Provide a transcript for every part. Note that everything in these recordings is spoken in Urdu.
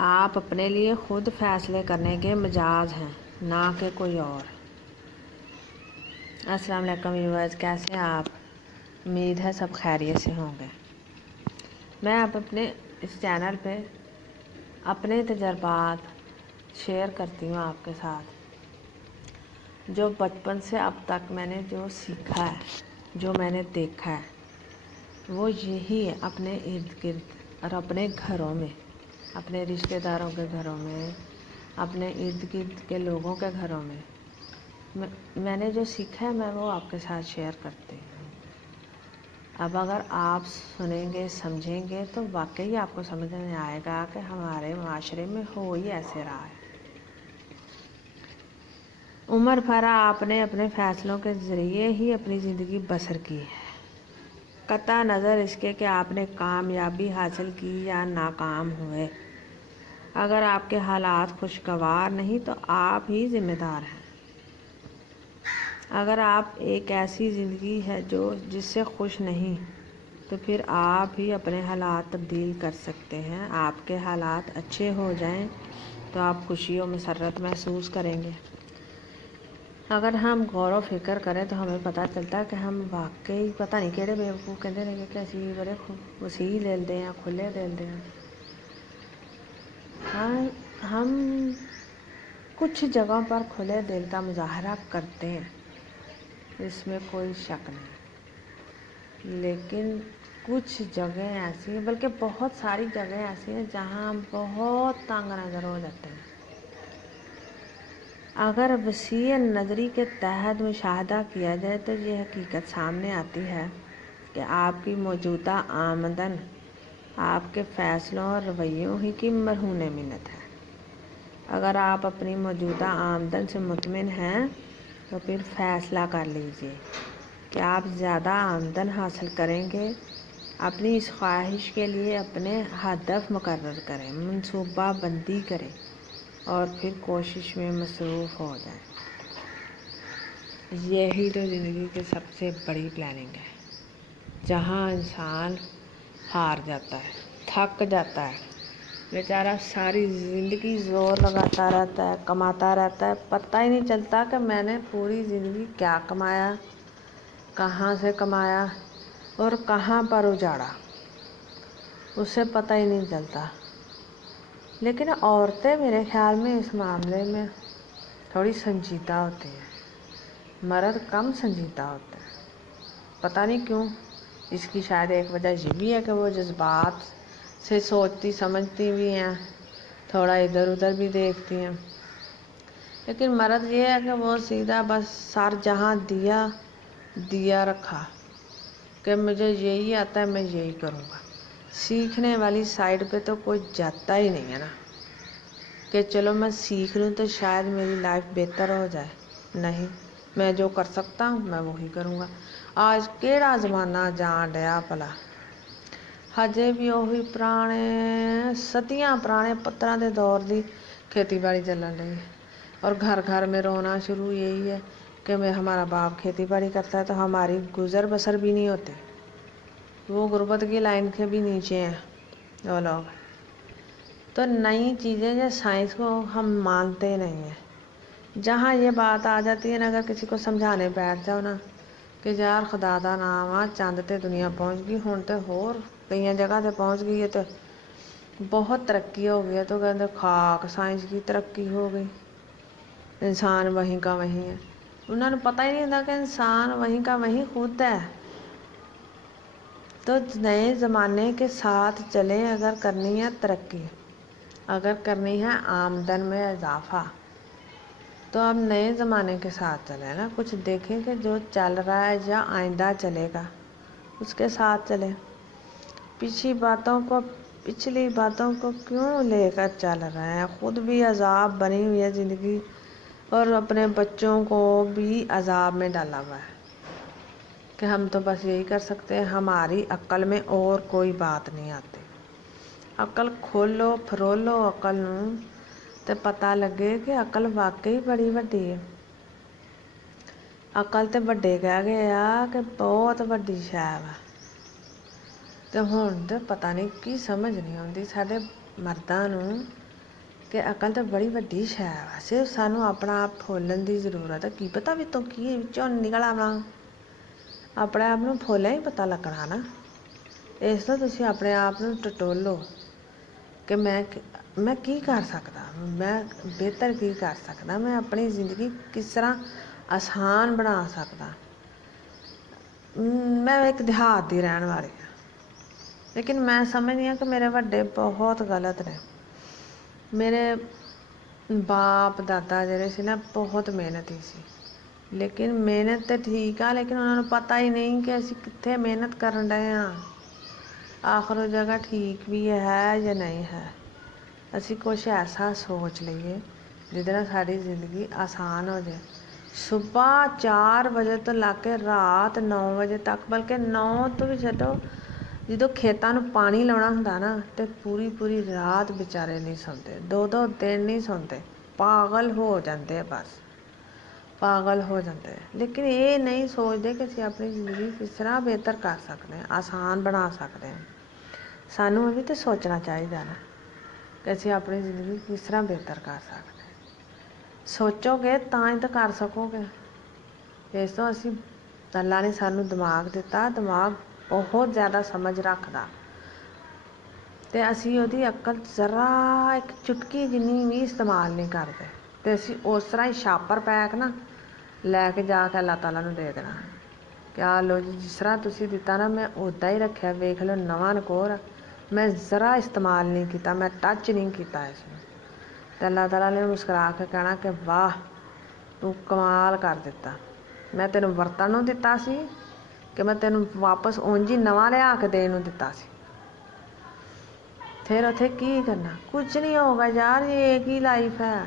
آپ اپنے لیے خود فیصلے کرنے کے مجاز ہیں، نہ کہ کوئی اور۔ السلام علیکم ویورز، کیسے ہیں آپ؟ امید ہے سب خیریت سے ہوں گے۔ میں اب اپنے اس چینل پہ اپنے تجربات شیئر کرتی ہوں آپ کے ساتھ، جو بچپن سے اب تک میں نے جو سیکھا ہے، جو میں نے دیکھا ہے، وہ یہی ہے اپنے ارد گرد اور اپنے گھروں میں، اپنے رشتہ داروں کے گھروں میں، اپنے ارد گرد کے لوگوں کے گھروں میں میں نے جو سیکھا ہے میں وہ آپ کے ساتھ شیئر کرتی ہوں۔ اب اگر آپ سنیں گے، سمجھیں گے تو واقعی آپ کو سمجھ میں آئے گا کہ ہمارے معاشرے میں ہو ہی ایسے رہا ہے۔ عمر بھر آپ نے اپنے فیصلوں کے ذریعے ہی اپنی زندگی بسر کی ہے، قطع نظر اس کے کہ آپ نے کامیابی حاصل کی یا ناکام ہوئے۔ اگر آپ کے حالات خوشگوار نہیں تو آپ ہی ذمہ دار ہیں۔ اگر آپ ایک ایسی زندگی ہے جس سے خوش نہیں تو پھر آپ ہی اپنے حالات تبدیل کر سکتے ہیں۔ آپ کے حالات اچھے ہو جائیں تو آپ خوشی و مسرت محسوس کریں گے۔ اگر ہم غور و فکر کریں تو ہمیں پتہ چلتا ہے کہ ہم واقعی پتہ نہیں کہڑے بیوقوف کہتے ہیں کہ اسی بڑے وسیع دل دے ہیں، کھلے دل دے ہیں۔ ہم کچھ جگہوں پر کھلے دل کا مظاہرہ کرتے ہیں، اس میں کوئی شک نہیں، لیکن کچھ جگہیں ایسی ہیں، بلکہ بہت ساری جگہیں ایسی ہیں جہاں ہم بہت تنگ نظر ہو جاتے ہیں۔ اگر وسیع نظری کے تحت مشاہدہ کیا جائے تو یہ حقیقت سامنے آتی ہے کہ آپ کی موجودہ آمدن آپ کے فیصلوں اور رویوں ہی کی مرہون منت ہے۔ اگر آپ اپنی موجودہ آمدن سے مطمئن ہیں تو پھر فیصلہ کر لیجئے کہ آپ زیادہ آمدن حاصل کریں گے۔ اپنی اس خواہش کے لیے اپنے ہدف مقرر کریں، منصوبہ بندی کریں اور پھر کوشش میں مصروف ہو جائیں۔ یہی تو زندگی کی سب سے بڑی پلاننگ ہے، جہاں انسان ہار جاتا ہے، تھک جاتا ہے، بیچارہ ساری زندگی زور لگاتا رہتا ہے، کماتا رہتا ہے، پتہ ہی نہیں چلتا کہ میں نے پوری زندگی کیا کمایا، کہاں سے کمایا اور کہاں پر اجاڑا، اسے پتہ ہی نہیں چلتا۔ لیکن عورتیں میرے خیال میں اس معاملے میں تھوڑی سنجیدہ ہوتی ہیں، مرد کم سنجیدہ ہوتے ہیں۔ پتہ نہیں کیوں، اس کی شاید ایک وجہ یہ بھی ہے کہ وہ جذبات سے سوچتی سمجھتی بھی ہیں، تھوڑا ادھر ادھر بھی دیکھتی ہیں۔ لیکن مرد یہ ہے کہ وہ سیدھا بس سر جہاں دیا رکھا کہ مجھے یہی آتا ہے، میں یہی کروں گا۔ سیکھنے والی سائڈ پہ تو کوئی جاتا ہی نہیں ہے نا، کہ چلو میں سیکھ لوں تو شاید میری لائف بہتر ہو جائے۔ نہیں، میں جو کر سکتا ہوں میں وہی کروں گا۔ آج کیڑا زمانہ جان ڈیا پلا، ہجے بھی وہی پرانے صدیاں پرانے پتھراں دے دور دی کھیتی باڑی چلن رہی ہے، اور گھر گھر میں رونا شروع یہی ہے کہ ہمارا باپ کھیتی باڑی کرتا ہے تو ہماری گزر بسر بھی نہیں ہوتی۔ وہ غربت کی لائن کے بھی نیچے ہیں وہ لوگ۔ تو نئی چیزیں یا سائنس کو ہم مانتے نہیں ہیں۔ جہاں یہ بات آ جاتی ہے نا، اگر کسی کو سمجھانے بیٹھ جاؤ نا کہ یار خدا دا نام آ، چند تے دنیا پہنچ گئی، ہوں تے ہور کئی جگہ تے پہنچ گئی ہے، تو بہت ترقی ہو گئی ہے، تو کہتے خاک سائنس کی ترقی ہو گئی، انسان وہیں کا وہیں ہے۔ انہوں نے پتہ ہی نہیں ہوتا کہ انسان وہیں کا وہیں خود ہے۔ تو نئے زمانے کے ساتھ چلیں، اگر کرنی ہے ترقی، اگر کرنی ہے آمدن میں اضافہ، تو اب نئے زمانے کے ساتھ چلیں نا، کچھ دیکھیں کہ جو چل رہا ہے یا آئندہ چلے گا اس کے ساتھ چلیں۔ پچھلی باتوں کو کیوں لے کر چل رہے ہیں؟ خود بھی عذاب بنی ہوئی ہے زندگی اور اپنے بچوں کو بھی عذاب میں ڈالا ہوا ہے کہ ہم تو بس یہی کر سکتے ہیں، ہماری عقل میں اور کوئی بات نہیں آتی۔ عقل کھولو پھرولو عقل نوں تے پتہ لگے کہ عقل واقعی بڑی وڈی ہے۔ عقل تے وڈے کہہ گئے آ کہ بہت وڈی شے وا، تے ہن تے پتہ نہیں کی سمجھ نہیں آتی ساڈے مرداں نوں ਕਿ ਅਕਲ ਤਾਂ ਬੜੀ ਵੱਡੀ ਸ਼ੈ ਵਾ, ਸਿਰਫ ਸਾਨੂੰ ਆਪਣਾ ਆਪ ਫੋਲਣ ਦੀ ਜ਼ਰੂਰਤ ਹੈ। ਕੀ ਪਤਾ ਵਿੱਚੋਂ ਕੀ ਵਿੱਚੋਂ ਨਿਕਲ ਆਉਣਾ, ਆਪਣੇ ਆਪ ਨੂੰ ਫੋਲਿਆ ਹੀ ਪਤਾ ਲੱਗਣਾ ਨਾ। ਇਸ ਤੋਂ ਤੁਸੀਂ ਆਪਣੇ ਆਪ ਨੂੰ ਟਟੋਲੋ ਕਿ ਮੈਂ ਕੀ ਕਰ ਸਕਦਾ, ਮੈਂ ਬਿਹਤਰ ਕੀ ਕਰ ਸਕਦਾ, ਮੈਂ ਆਪਣੀ ਜ਼ਿੰਦਗੀ ਕਿਸ ਤਰ੍ਹਾਂ ਆਸਾਨ ਬਣਾ ਸਕਦਾ। ਮੈਂ ਇੱਕ ਦਿਹਾਤ ਦੀ ਰਹਿਣ ਵਾਲੀ ਹਾਂ, ਲੇਕਿਨ ਮੈਂ ਸਮਝਦੀ ਹਾਂ ਕਿ ਮੇਰੇ ਵੱਡੇ ਬਹੁਤ ਗਲਤ ਨੇ। ਮੇਰੇ ਬਾਪ ਦਾਦਾ ਜਿਹੜੇ ਸੀ ਨਾ ਬਹੁਤ ਮਿਹਨਤੀ ਸੀ, ਲੇਕਿਨ ਮਿਹਨਤ ਤਾਂ ਠੀਕ ਆ, ਲੇਕਿਨ ਉਹਨਾਂ ਨੂੰ ਪਤਾ ਹੀ ਨਹੀਂ ਕਿ ਅਸੀਂ ਕਿੱਥੇ ਮਿਹਨਤ ਕਰਨ ਡਏ ਹਾਂ। ਆਖਰ ਉਹ ਜਗ੍ਹਾ ਠੀਕ ਵੀ ਹੈ ਜਾਂ ਨਹੀਂ ਹੈ। ਅਸੀਂ ਕੁਛ ਐਸਾ ਸੋਚ ਲਈਏ ਜਿਹਦੇ ਨਾਲ ਸਾਡੀ ਜ਼ਿੰਦਗੀ ਆਸਾਨ ਹੋ ਜਾਏ। ਸੁਬਾਹ 4 ਵਜੇ ਤੋਂ ਲੱਗ ਕੇ ਰਾਤ 9 ਵਜੇ ਤੱਕ, ਬਲਕਿ 9 ਤੋਂ ਵੀ ਛੱਡੋ, ਜਦੋਂ ਖੇਤਾਂ ਨੂੰ ਪਾਣੀ ਲਾਉਣਾ ਹੁੰਦਾ ਨਾ ਤੇ ਪੂਰੀ ਰਾਤ ਵਿਚਾਰੇ ਨਹੀਂ ਸੌਂਦੇ, 2-2 ਦਿਨ ਨਹੀਂ ਸੌਂਦੇ, ਪਾਗਲ ਹੋ ਜਾਂਦੇ, ਬਸ ਪਾਗਲ ਹੋ ਜਾਂਦੇ। ਲੇਕਿਨ ਇਹ ਨਹੀਂ ਸੋਚਦੇ ਕਿ ਅਸੀਂ ਆਪਣੀ ਜ਼ਿੰਦਗੀ ਕਿਸ ਤਰ੍ਹਾਂ ਬਿਹਤਰ ਕਰ ਸਕਦੇ ਹਾਂ, ਆਸਾਨ ਬਣਾ ਸਕਦੇ ਹਾਂ। ਸਾਨੂੰ ਇਹ ਵੀ ਤਾਂ ਸੋਚਣਾ ਚਾਹੀਦਾ ਨਾ ਕਿ ਅਸੀਂ ਆਪਣੀ ਜ਼ਿੰਦਗੀ ਕਿਸ ਤਰ੍ਹਾਂ ਬਿਹਤਰ ਕਰ ਸਕਦੇ ਹਾਂ। ਸੋਚੋਗੇ ਤਾਂ ਹੀ ਤਾਂ ਕਰ ਸਕੋਗੇ। ਇਸ ਤੋਂ ਅਸੀਂ ਅੱਲਾ ਨੇ ਸਾਨੂੰ ਦਿਮਾਗ ਦਿੱਤਾ, ਦਿਮਾਗ ਬਹੁਤ ਜ਼ਿਆਦਾ ਸਮਝ ਰੱਖਦਾ, ਅਤੇ ਅਸੀਂ ਉਹਦੀ ਅਕਲ ਜ਼ਰਾ ਇੱਕ ਚੁਟਕੀ ਜਿੰਨੀ ਵੀ ਇਸਤੇਮਾਲ ਨਹੀਂ ਕਰਦੇ। ਅਤੇ ਅਸੀਂ ਉਸ ਤਰ੍ਹਾਂ ਹੀ ਛਾਪਰ ਪੈਕ ਨਾ ਲੈ ਕੇ ਜਾ ਕੇ ਅੱਲਾਹ ਤਾਲਾ ਨੂੰ ਦੇ ਦੇਣਾ ਕਿ ਆਹ ਲਓ ਜੀ, ਜਿਸ ਤਰ੍ਹਾਂ ਤੁਸੀਂ ਦਿੱਤਾ ਨਾ ਮੈਂ ਉੱਦਾਂ ਹੀ ਰੱਖਿਆ, ਵੇਖ ਲਓ ਨਵਾਂ ਨਕੋਰ, ਮੈਂ ਜ਼ਰਾ ਇਸਤੇਮਾਲ ਨਹੀਂ ਕੀਤਾ, ਮੈਂ ਟੱਚ ਨਹੀਂ ਕੀਤਾ ਇਸ ਨੂੰ। ਅਤੇ ਅੱਲਾਹ ਤਾਲਾ ਨੇ ਮੁਸਕਰਾ ਕੇ ਕਹਿਣਾ ਕਿ ਵਾਹ ਤੂੰ ਕਮਾਲ ਕਰ ਦਿੱਤਾ, ਮੈਂ ਤੈਨੂੰ ਵਰਤਣ ਨੂੰ ਦਿੱਤਾ ਸੀ ਕਿ ਮੈਂ ਤੈਨੂੰ ਵਾਪਸ ਉਂਝ ਹੀ ਨਵਾਂ ਲਿਆ ਕੇ ਦੇਣ ਨੂੰ ਦਿੱਤਾ ਸੀ। ਫਿਰ ਉੱਥੇ ਕੀ ਕਰਨਾ, ਕੁਝ ਨਹੀਂ ਹੋਗਾ ਯਾਰ, ਇਹ ਇੱਕ ਹੀ ਲਾਈਫ ਹੈ,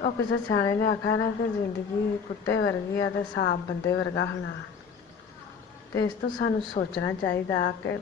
ਉਹ ਕਿਸੇ ਸਿਆਣੇ ਨੇ ਆਖਿਆ ਨਾ ਕਿ ਜ਼ਿੰਦਗੀ ਕੁੱਤੇ ਵਰਗੀ ਆ ਅਤੇ ਸਾਫ ਬੰਦੇ ਵਰਗਾ ਹੋਣਾ। ਅਤੇ ਇਸ ਤੋਂ ਸਾਨੂੰ ਸੋਚਣਾ ਚਾਹੀਦਾ ਕਿ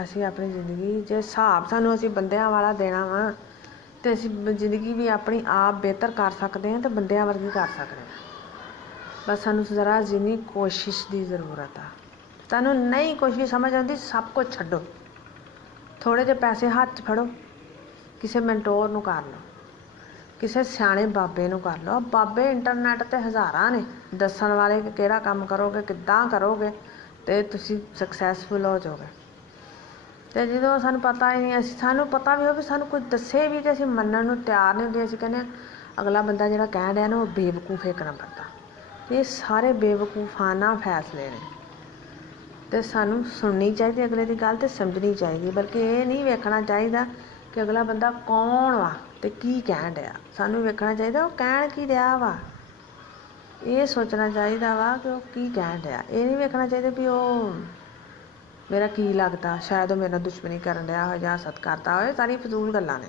ਅਸੀਂ ਆਪਣੀ ਜ਼ਿੰਦਗੀ ਜੇ ਹਿਸਾਬ ਸਾਨੂੰ ਅਸੀਂ ਬੰਦਿਆਂ ਵਾਲਾ ਦੇਣਾ ਵਾ ਅਤੇ ਅਸੀਂ ਜ਼ਿੰਦਗੀ ਵੀ ਆਪਣੀ ਆਪ ਬਿਹਤਰ ਕਰ ਸਕਦੇ ਹਾਂ ਅਤੇ ਬੰਦਿਆਂ ਵਰਗੀ ਕਰ ਸਕਦੇ ਹਾਂ। ਬਸ ਸਾਨੂੰ ਜ਼ਰਾ ਜਿੰਨੀ ਕੋਸ਼ਿਸ਼ ਦੀ ਜ਼ਰੂਰਤ ਆ। ਤੁਹਾਨੂੰ ਨਹੀਂ ਕੁਛ ਵੀ ਸਮਝ ਆਉਂਦੀ, ਸਭ ਕੁਝ ਛੱਡੋ, ਥੋੜ੍ਹੇ ਜਿਹੇ ਪੈਸੇ ਹੱਥ 'ਚ ਫੜੋ, ਕਿਸੇ ਮੈਂਟੋਰ ਨੂੰ ਕਰ ਲਓ, ਕਿਸੇ ਸਿਆਣੇ ਬਾਬੇ ਨੂੰ ਕਰ ਲਓ। ਬਾਬੇ ਇੰਟਰਨੈੱਟ 'ਤੇ ਹਜ਼ਾਰਾਂ ਨੇ ਦੱਸਣ ਵਾਲੇ ਕਿ ਕਿਹੜਾ ਕੰਮ ਕਰੋਗੇ, ਕਿੱਦਾਂ ਕਰੋਗੇ ਅਤੇ ਤੁਸੀਂ ਸਕਸੈਸਫੁਲ ਹੋ ਜਾਓਗੇ। ਅਤੇ ਜਦੋਂ ਸਾਨੂੰ ਪਤਾ ਹੀ ਨਹੀਂ, ਸਾਨੂੰ ਪਤਾ ਵੀ ਹੋਵੇ, ਸਾਨੂੰ ਕੋਈ ਦੱਸੇ ਵੀ ਅਤੇ ਅਸੀਂ ਮੰਨਣ ਨੂੰ ਤਿਆਰ ਨਹੀਂ ਹੁੰਦੇ। ਅਸੀਂ ਕਹਿੰਦੇ ਹਾਂ ਅਗਲਾ ਬੰਦਾ ਜਿਹੜਾ ਕਹਿਣ ਡਿਆ ਨਾ ਉਹ ਬੇਵਕੂਫ ਇੱਕ ਨੰਬਰ ਦਾ। ਇਹ ਸਾਰੇ ਬੇਵਕੂਫਾਨਾ ਫੈਸਲੇ ਨੇ ਅਤੇ ਸਾਨੂੰ ਸੁਣਨੀ ਚਾਹੀਦੀ ਅਗਲੇ ਦੀ ਗੱਲ ਅਤੇ ਸਮਝਣੀ ਚਾਹੀਦੀ, ਬਲਕਿ ਇਹ ਨਹੀਂ ਵੇਖਣਾ ਚਾਹੀਦਾ ਕਿ ਅਗਲਾ ਬੰਦਾ ਕੌਣ ਵਾ ਅਤੇ ਕੀ ਕਹਿਣ ਡਿਆ। ਸਾਨੂੰ ਵੇਖਣਾ ਚਾਹੀਦਾ ਉਹ ਕਹਿਣ ਕੀ ਡਿਆ ਵਾ, ਇਹ ਸੋਚਣਾ ਚਾਹੀਦਾ ਵਾ ਕਿ ਉਹ ਕੀ ਕਹਿਣ ਡਿਆ। ਇਹ ਨਹੀਂ ਵੇਖਣਾ ਚਾਹੀਦਾ ਵੀ ਉਹ ਮੇਰਾ ਕੀ ਲੱਗਦਾ, ਸ਼ਾਇਦ ਉਹ ਮੇਰੇ ਨਾਲ ਦੁਸ਼ਮਣੀ ਕਰਨ ਡਿਆ ਹੋਏ ਜਾਂ ਹਸਦ ਕਰਦਾ ਹੋਏ। ਸਾਰੀ ਫਜ਼ੂਲ ਗੱਲਾਂ ਨੇ।